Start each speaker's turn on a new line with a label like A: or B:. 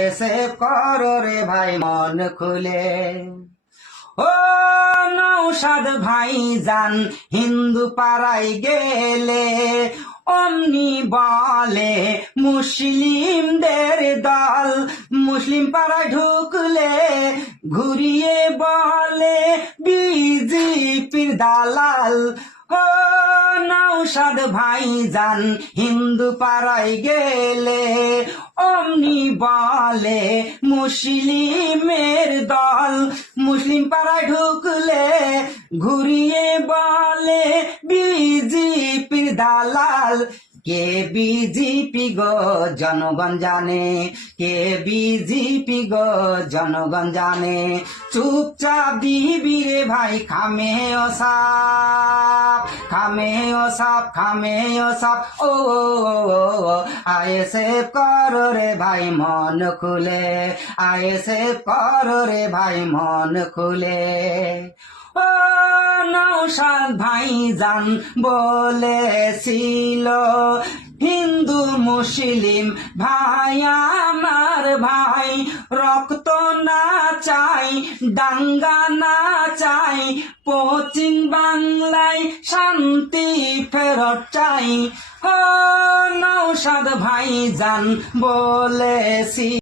A: এসে করো রে ভাই মন খুলে ও নৌসাদ ভাই যান হিন্দু পাড়ায় গেলে অমনি বলে মুসলিমদের দল মুসলিম পাড়ায় ঢুকলে ঘুরিয়ে বলে বিজেপির দালাল ও নৌসাদ ভাই যান হিন্দু পাড়ায় গেলে অমনি বলে মুসলিমের দল। মুসলিম পাড়ায় ঢুকলে ঘুরিয়ে বলে বিজেপির দালাল। কে বিজেপি গো জনগণ জানে? কে বিজেপি গো জনগণ জানে? চুপচাপ দিবি রে ভাই, খামে ও সাপ খামে ও সাপ খামে ও সাপ ও আয়ে সে করো রে ভাই, মন খুলে, আয়ে সে করো রে ভাই, মন খুলে। ও নৌসাদ ভাই যান বলেছিল, হিন্দু মুসলিম ভাই, আমার ভাই, রক্ত না চাই দাঙ্গা না চাই পশ্চিম বাংলায় শান্তি ফেরত চাই। ও নৌসাদ ভাই যান বলেছি।